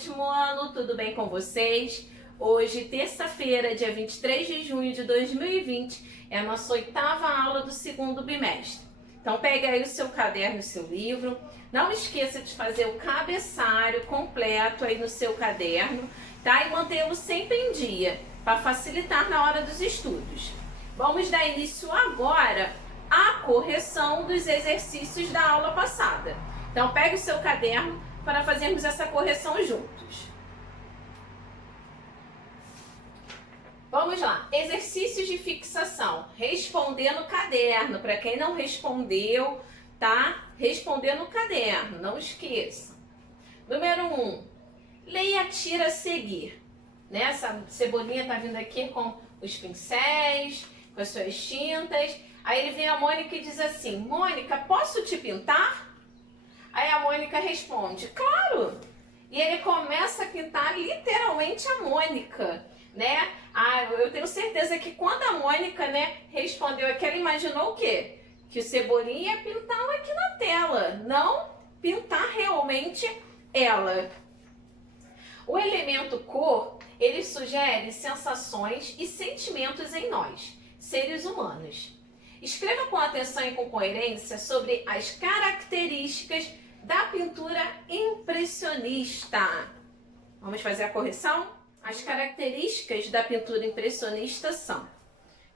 sétimo ano, tudo bem com vocês? Hoje, terça-feira, dia 23 de junho de 2020, é a nossa oitava aula do segundo bimestre. Então pegue aí o seu caderno e o seu livro. Não esqueça de fazer o cabeçalho completo aí no seu caderno, tá? E mantê-lo sempre em dia, para facilitar na hora dos estudos. Vamos dar início agora à correção dos exercícios da aula passada. Então pegue o seu caderno para fazermos essa correção juntos. Vamos lá, exercícios de fixação, responder no caderno, para quem não respondeu, tá? Responder no caderno, não esqueça. Número 1, leia a tira a seguir. Né? Essa cebolinha tá vindo aqui com os pincéis, com as suas tintas. Aí ele vem a Mônica e diz assim: Mônica, posso te pintar? Aí a Mônica responde: claro! E ele começa a pintar literalmente a Mônica, né? Eu tenho certeza que quando a Mônica, né, respondeu aqui, ela imaginou o quê? Que o Cebolinha ia pintar aqui na tela, não pintar realmente ela. O elemento cor, ele sugere sensações e sentimentos em nós, seres humanos. Escreva com atenção e com coerência sobre as características da pintura impressionista. Vamos fazer a correção? As características da pintura impressionista são: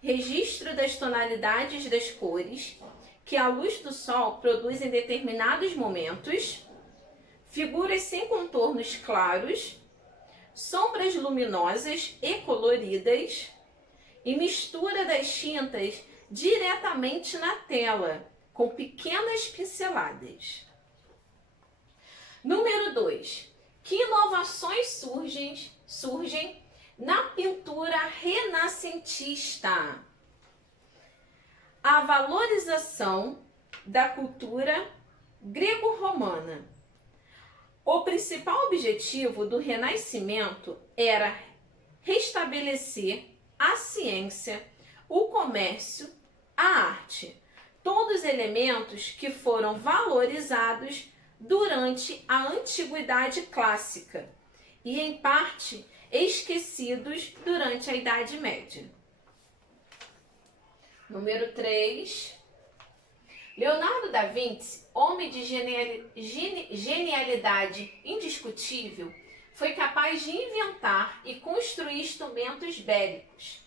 registro das tonalidades das cores que a luz do sol produz em determinados momentos, figuras sem contornos claros, sombras luminosas e coloridas e mistura das tintas diretamente na tela, com pequenas pinceladas. Número 2. Que inovações surgem na pintura renascentista? A valorização da cultura grego-romana. O principal objetivo do Renascimento era restabelecer a ciência, o comércio, a arte, todos elementos que foram valorizados durante a Antiguidade Clássica e, em parte, esquecidos durante a Idade Média. Número 3. Leonardo da Vinci, homem de genialidade indiscutível, foi capaz de inventar e construir instrumentos bélicos,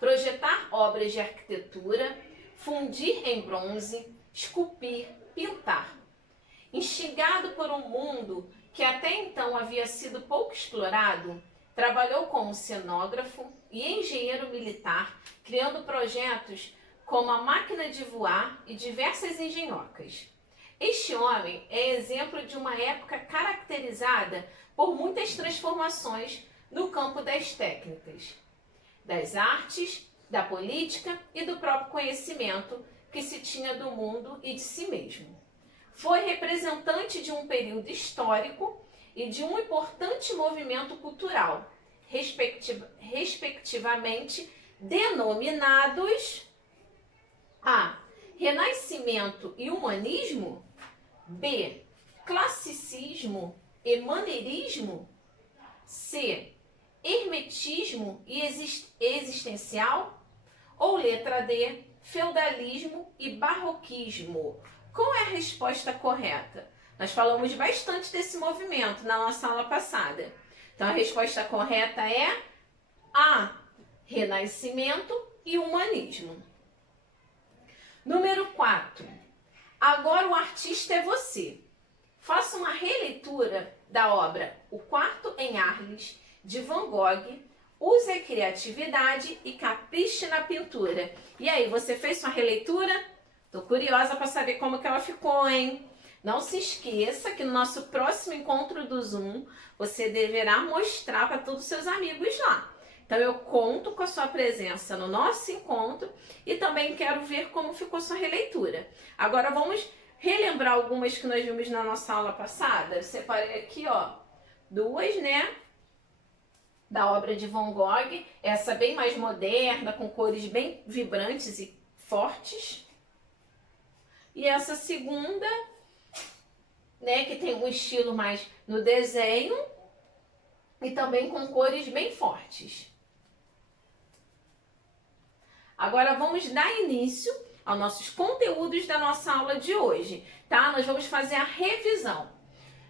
projetar obras de arquitetura, fundir em bronze, esculpir, pintar. Instigado por um mundo que até então havia sido pouco explorado, trabalhou como cenógrafo e engenheiro militar, criando projetos como a máquina de voar e diversas engenhocas. Este homem é exemplo de uma época caracterizada por muitas transformações no campo das técnicas, das artes, da política e do próprio conhecimento que se tinha do mundo e de si mesmo. Foi representante de um período histórico e de um importante movimento cultural, respectivamente denominados A. Renascimento e Humanismo, B. Classicismo e Maneirismo, C. Hermetismo e Existencial, ou letra D. Feudalismo e Barroquismo. Qual é a resposta correta? Nós falamos bastante desse movimento na nossa aula passada. Então a resposta correta é A. Renascimento e Humanismo. Número 4. Agora o artista é você. Faça uma releitura da obra O Quarto em Arles, de Van Gogh. Use a criatividade e capriche na pintura. E aí, você fez sua releitura? Tô curiosa para saber como que ela ficou, hein? Não se esqueça que no nosso próximo encontro do Zoom, você deverá mostrar para todos os seus amigos lá. Então eu conto com a sua presença no nosso encontro e também quero ver como ficou sua releitura. Agora vamos relembrar algumas que nós vimos na nossa aula passada. Eu separei aqui, ó, duas, né? Da obra de Van Gogh, essa bem mais moderna, com cores bem vibrantes e fortes. E essa segunda, né, que tem um estilo mais no desenho, e também com cores bem fortes. Agora vamos dar início aos nossos conteúdos da nossa aula de hoje, tá? Nós vamos fazer a revisão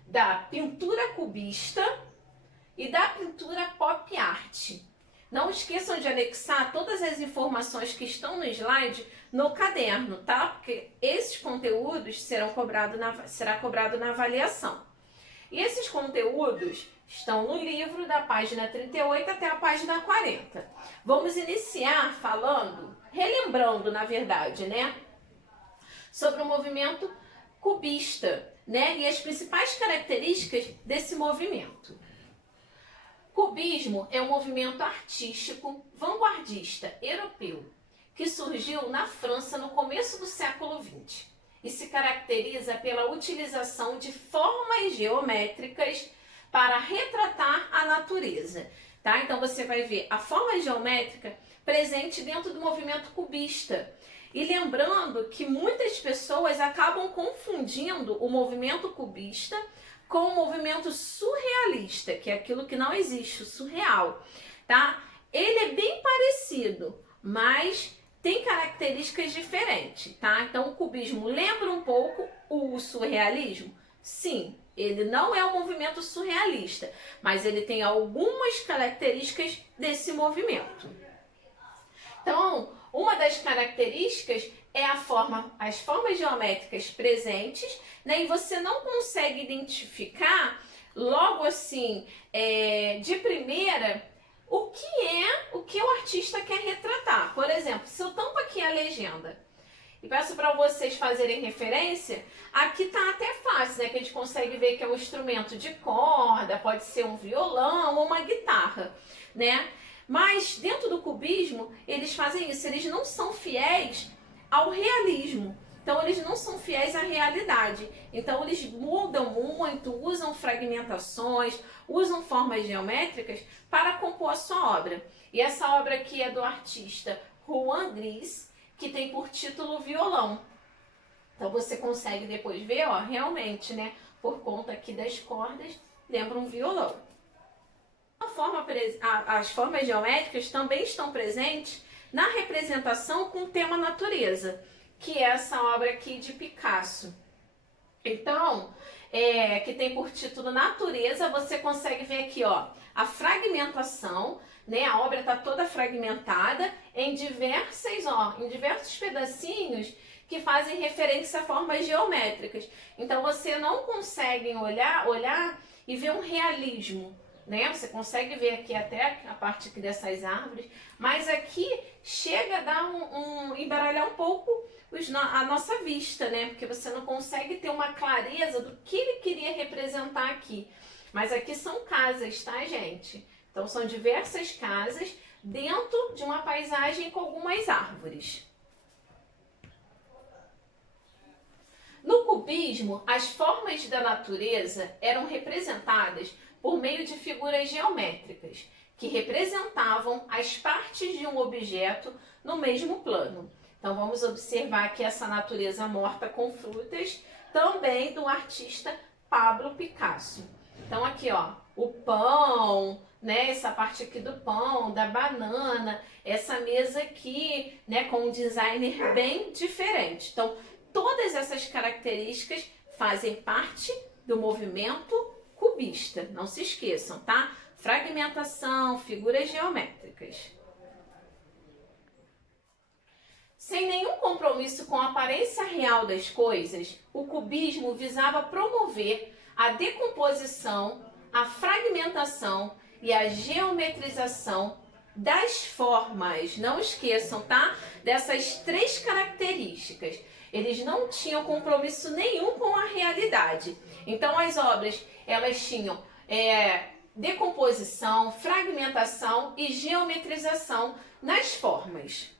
da pintura cubista e da pintura pop art. Não esqueçam de anexar todas as informações que estão no slide no caderno, tá? Porque esses conteúdos será cobrado na avaliação. E esses conteúdos estão no livro da página 38 até a página 40. Vamos iniciar relembrando, na verdade, né? Sobre o movimento cubista, né? E as principais características desse movimento. Cubismo é um movimento artístico vanguardista europeu que surgiu na França no começo do século XX e se caracteriza pela utilização de formas geométricas para retratar a natureza, tá? Então você vai ver a forma geométrica presente dentro do movimento cubista. E lembrando que muitas pessoas acabam confundindo o movimento cubista com o movimento surrealista, que é aquilo que não existe, o surreal, tá? Ele é bem parecido, mas tem características diferentes, tá? Então o cubismo lembra um pouco o surrealismo? Sim, ele não é um movimento surrealista, mas ele tem algumas características desse movimento. Então, uma das características é as formas geométricas presentes, né? E você não consegue identificar logo assim, de primeira, o que o artista quer retratar. Por exemplo, se eu tampo aqui a legenda e peço para vocês fazerem referência, aqui tá até fácil, né? Que a gente consegue ver que é um instrumento de corda, pode ser um violão ou uma guitarra, né? Mas dentro do cubismo, eles fazem isso, eles não são fiéis ao realismo. Então eles não são fiéis à realidade. Então eles mudam muito, usam fragmentações, usam formas geométricas para compor a sua obra. E essa obra aqui é do artista Juan Gris, que tem por título Violão. Então você consegue depois ver, ó, realmente, né, por conta aqui das cordas, lembra um violão. As formas geométricas também estão presentes na representação com o tema natureza, que é essa obra aqui de Picasso. Então, que tem por título Natureza, você consegue ver aqui, ó, a fragmentação, né? A obra está toda fragmentada em diversos pedacinhos que fazem referência a formas geométricas. Então, você não consegue olhar e ver um realismo, né? Você consegue ver aqui até a parte aqui dessas árvores, mas aqui chega a dar embaralhar um pouco a nossa vista, né? Porque você não consegue ter uma clareza do que ele queria representar aqui. Mas aqui são casas, tá, gente? Então são diversas casas dentro de uma paisagem com algumas árvores. No cubismo, as formas da natureza eram representadas por meio de figuras geométricas, que representavam as partes de um objeto no mesmo plano. Então vamos observar aqui essa natureza morta com frutas, também do artista Pablo Picasso. Então aqui, ó, o pão, né, essa parte aqui do pão, da banana, essa mesa aqui, né, com um designer bem diferente. Então todas essas características fazem parte do movimento cubista, não se esqueçam, tá? Fragmentação, figuras geométricas. Sem nenhum compromisso com a aparência real das coisas, o cubismo visava promover a decomposição, a fragmentação e a geometrização das formas. Não esqueçam, tá? Dessas três características. Eles não tinham compromisso nenhum com a realidade. Então as obras, elas tinham decomposição, fragmentação e geometrização nas formas.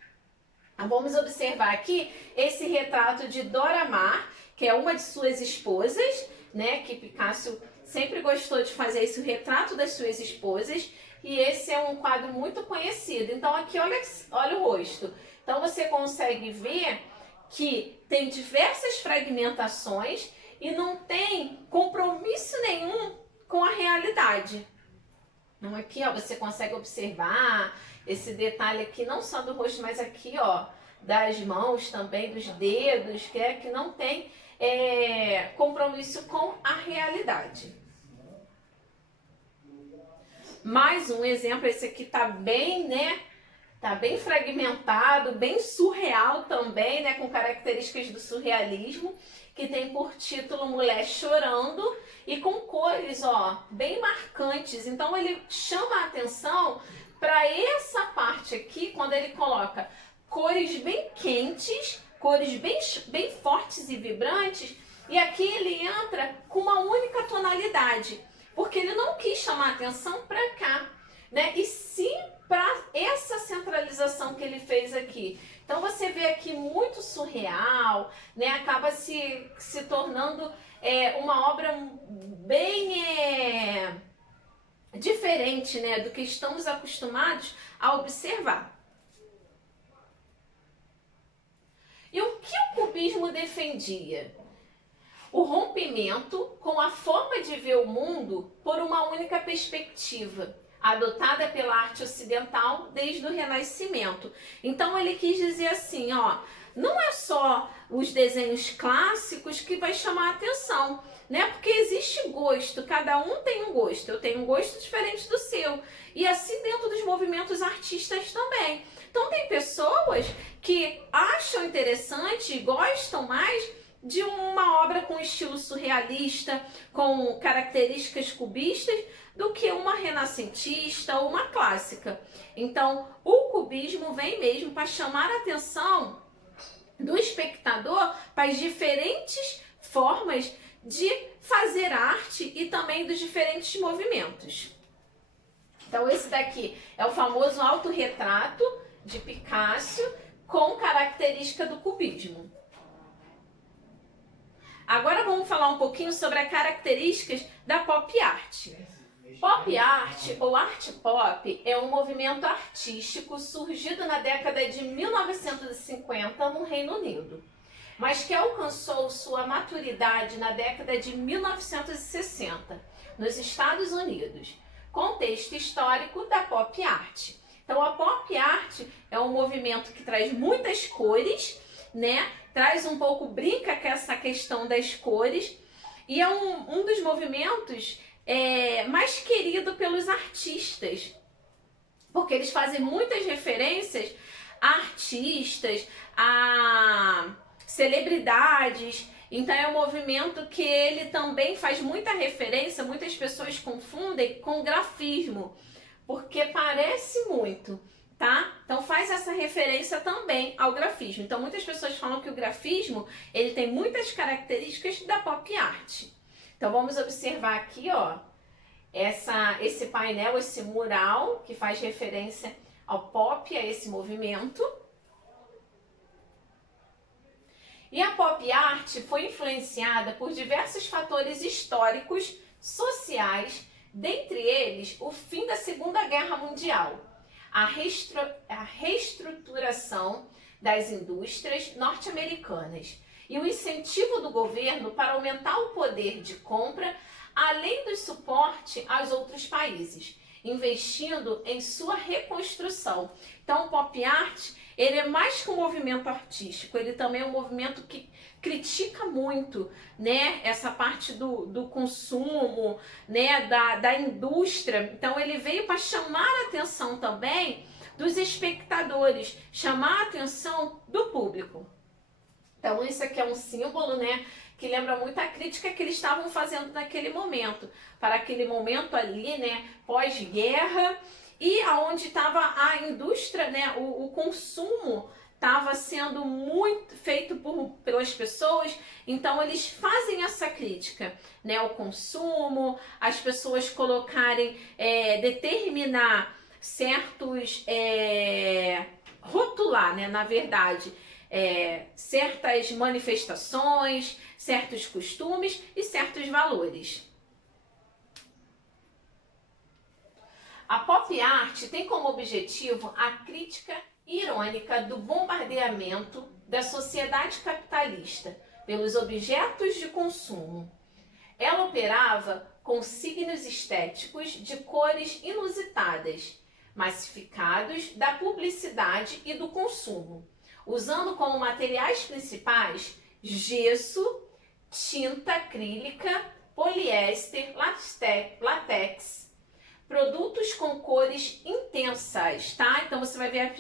Vamos observar aqui esse retrato de Dora Maar, que é uma de suas esposas, né? Que Picasso sempre gostou de fazer esse retrato das suas esposas. E esse é um quadro muito conhecido. Então aqui olha o rosto. Então você consegue ver que tem diversas fragmentações e não tem compromisso nenhum com a realidade. Então aqui, ó, você consegue observar esse detalhe aqui, não só do rosto, mas aqui, ó, das mãos também, dos dedos, que não tem compromisso com a realidade. Mais um exemplo, esse aqui tá bem, né? Tá bem fragmentado, bem surreal também, né? Com características do surrealismo, que tem por título Mulher Chorando e com cores, ó, bem marcantes. Então ele chama a atenção para essa parte aqui, quando ele coloca cores bem quentes, cores bem fortes e vibrantes, e aqui ele entra com uma única tonalidade, porque ele não quis chamar a atenção para cá, né? E sim para essa centralização que ele fez aqui. Então você vê aqui muito surreal, né? Acaba se tornando uma obra bem diferente, né, do que estamos acostumados a observar. E o que o cubismo defendia? O rompimento com a forma de ver o mundo por uma única perspectiva, adotada pela arte ocidental desde o Renascimento. Então ele quis dizer assim, ó, não é só os desenhos clássicos que vai chamar a atenção, né? Porque existe gosto, cada um tem um gosto, eu tenho um gosto diferente do seu. E assim dentro dos movimentos artistas também. Então tem pessoas que acham interessante e gostam mais de uma obra com estilo surrealista, com características cubistas, do que uma renascentista ou uma clássica. Então, o cubismo vem mesmo para chamar a atenção do espectador para as diferentes formas de fazer arte e também dos diferentes movimentos. Então, esse daqui é o famoso autorretrato de Picasso com característica do cubismo. Agora vamos falar um pouquinho sobre as características da pop art. Pop art ou art pop é um movimento artístico surgido na década de 1950 no Reino Unido, mas que alcançou sua maturidade na década de 1960 nos Estados Unidos. Contexto histórico da pop art. Então a pop art é um movimento que traz muitas cores, né? Traz um pouco, brinca com essa questão das cores, e é um dos movimentos mais querido pelos artistas, porque eles fazem muitas referências a artistas, a celebridades. Então é um movimento que ele também faz muita referência, muitas pessoas confundem com grafismo, porque parece muito, tá? Então faz essa referência também ao grafismo. Então muitas pessoas falam que o grafismo, ele tem muitas características da pop art. Então vamos observar aqui, ó, esse painel, esse mural que faz referência ao pop, a esse movimento. E a pop art foi influenciada por diversos fatores históricos, sociais, dentre eles o fim da Segunda Guerra Mundial, a reestruturação das indústrias norte-americanas e o incentivo do governo para aumentar o poder de compra, além do suporte aos outros países, investindo em sua reconstrução. Então, o pop art, ele é mais que um movimento artístico, ele também é um movimento que critica muito, né, essa parte do consumo, né, da indústria. Então, ele veio para chamar a atenção também dos espectadores, chamar a atenção do público. Então, isso aqui é um símbolo, né, que lembra muito a crítica que eles estavam fazendo naquele momento, para aquele momento ali, né, pós-guerra, e aonde estava a indústria, né, o consumo estava sendo muito feito pelas pessoas. Então eles fazem essa crítica, né, o consumo, as pessoas colocarem, determinar certos, rotular, né, na verdade, certas manifestações, certos costumes e certos valores. A pop art tem como objetivo a crítica irônica do bombardeamento da sociedade capitalista pelos objetos de consumo. Ela operava com signos estéticos de cores inusitadas, massificados da publicidade e do consumo, usando como materiais principais gesso, tinta acrílica, poliéster, látex, produtos com cores intensas, tá? Então você vai ver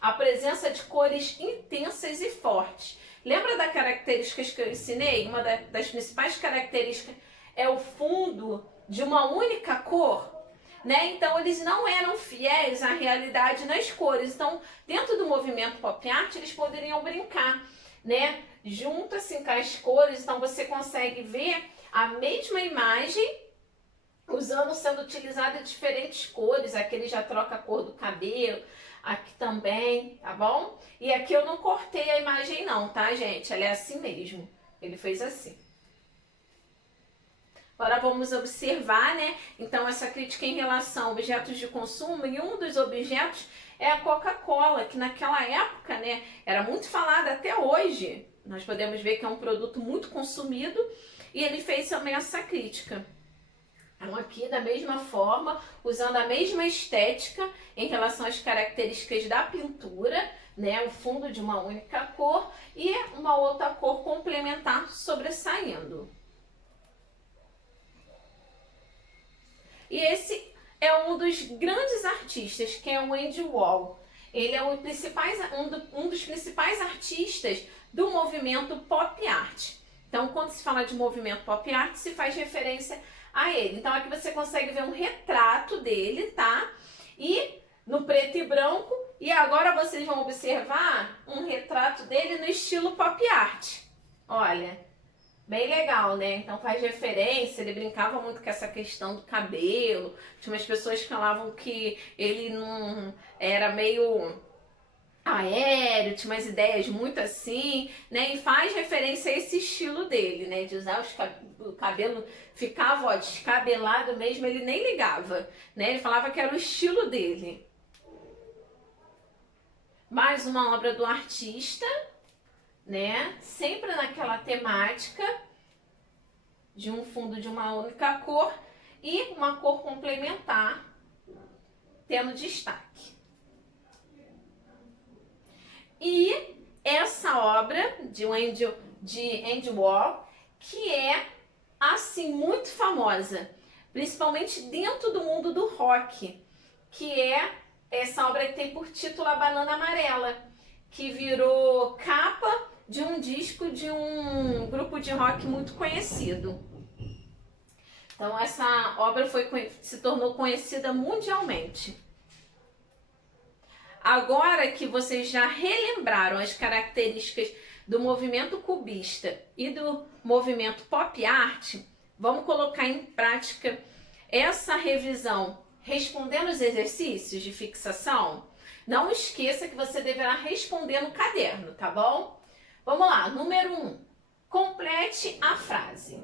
a presença de cores intensas e fortes. Lembra das características que eu ensinei? Uma das principais características é o fundo de uma única cor, né? Então eles não eram fiéis à realidade nas cores. Então, dentro do movimento pop art, eles poderiam brincar, né? Junto assim com as cores, então você consegue ver a mesma imagem sendo utilizada diferentes cores. Aqui ele já troca a cor do cabelo, aqui também, tá bom? E aqui eu não cortei a imagem não, tá, gente? Ela é assim mesmo. Ele fez assim. Agora vamos observar, né? Então, essa crítica em relação a objetos de consumo, e um dos objetos é a Coca-Cola, que naquela época, né, era muito falada até hoje. Nós podemos ver que é um produto muito consumido e ele fez também essa crítica. Então, aqui, da mesma forma, usando a mesma estética em relação às características da pintura, né, o fundo de uma única cor e uma outra cor complementar sobressaindo. E esse é um dos grandes artistas, que é o Andy Warhol. Ele é um dos principais artistas do movimento pop art. Então, quando se fala de movimento pop art, se faz referência a ele. Então, aqui você consegue ver um retrato dele, tá? E no preto e branco. E agora vocês vão observar um retrato dele no estilo pop art. Olha, bem legal, né? Então faz referência, ele brincava muito com essa questão do cabelo. Tinha umas pessoas que falavam que ele não era meio aéreo, tinha umas ideias muito assim, né? E faz referência a esse estilo dele, né? De usar o cabelo, ficava, ó, descabelado mesmo, ele nem ligava, né? Ele falava que era o estilo dele. Mais uma obra do artista, né? Sempre naquela temática de um fundo de uma única cor e uma cor complementar tendo destaque. E essa obra de Andy Warhol, que é assim muito famosa, principalmente dentro do mundo do rock, que é essa obra que tem por título A Banana Amarela, que virou capa de um disco de um grupo de rock muito conhecido. Então essa obra se tornou conhecida mundialmente. Agora que vocês já relembraram as características do movimento cubista e do movimento pop art, vamos colocar em prática essa revisão respondendo os exercícios de fixação? Não esqueça que você deverá responder no caderno, tá bom? Vamos lá, número 1. Complete a frase.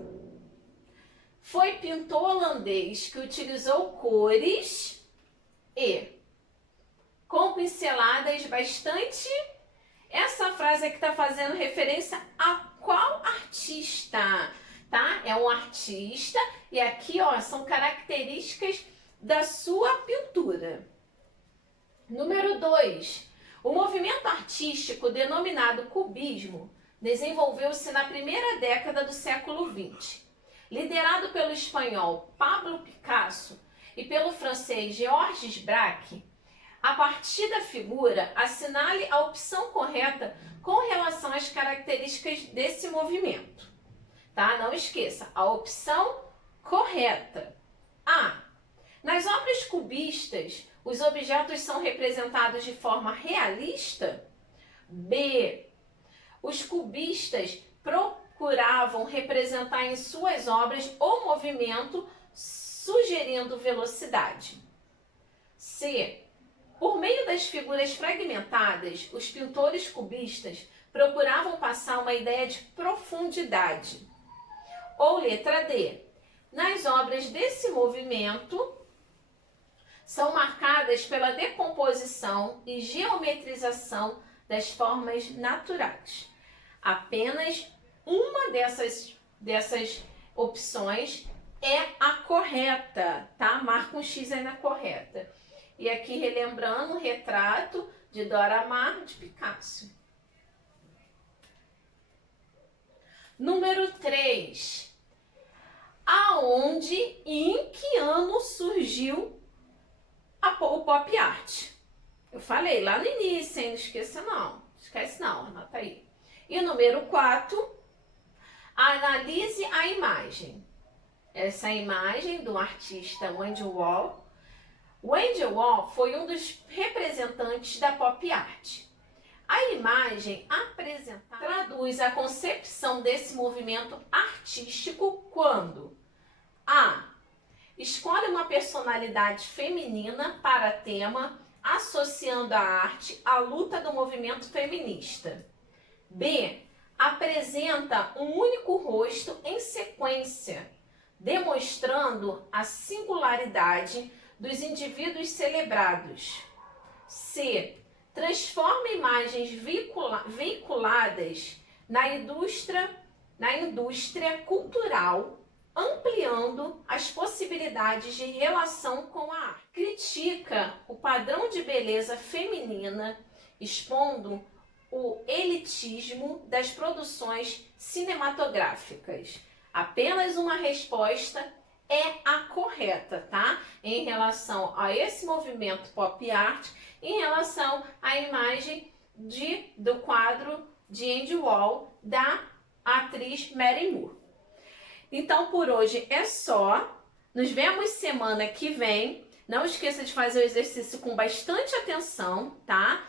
Foi pintor holandês que utilizou cores e com pinceladas bastante. Essa frase aqui está fazendo referência a qual artista? Tá? É um artista e aqui, ó, são características da sua pintura. Número 2. O movimento artístico denominado cubismo desenvolveu-se na primeira década do século XX. Liderado pelo espanhol Pablo Picasso e pelo francês Georges Braque, a partir da figura, assinale a opção correta com relação às características desse movimento. Tá? Não esqueça, a opção correta. A. Nas obras cubistas, os objetos são representados de forma realista? B. Os cubistas procuravam representar em suas obras o movimento, sugerindo velocidade. C. Por meio das figuras fragmentadas, os pintores cubistas procuravam passar uma ideia de profundidade. Ou letra D. Nas obras desse movimento, são marcadas pela decomposição e geometrização das formas naturais. Apenas uma dessas opções é a correta, tá? Marca um X aí na correta. E aqui relembrando o retrato de Dora Maar de Picasso. Número 3. Aonde e em que ano surgiu o pop art? Eu falei lá no início, hein? Não esqueça não. Esquece não, anota aí. E número 4. Analise a imagem. Essa é a imagem do artista Andy Warhol. O Andy Warhol foi um dos representantes da pop art. A imagem apresentada traduz a concepção desse movimento artístico quando a. Escolhe uma personalidade feminina para tema, associando a arte à luta do movimento feminista. B. Apresenta um único rosto em sequência, demonstrando a singularidade dos indivíduos celebrados. C. Transforma imagens veiculadas na indústria cultural, ampliando as possibilidades de relação com a arte. Critica o padrão de beleza feminina, expondo o elitismo das produções cinematográficas. Apenas uma resposta é a correta, tá? Em relação a esse movimento pop art, em relação à imagem do quadro de Andy Warhol da atriz Mary Moore. Então, por hoje é só. Nos vemos semana que vem. Não esqueça de fazer o exercício com bastante atenção, tá?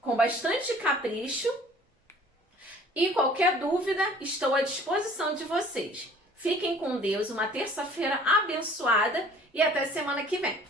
Com bastante capricho. E qualquer dúvida, estou à disposição de vocês. Fiquem com Deus, uma terça-feira abençoada e até semana que vem.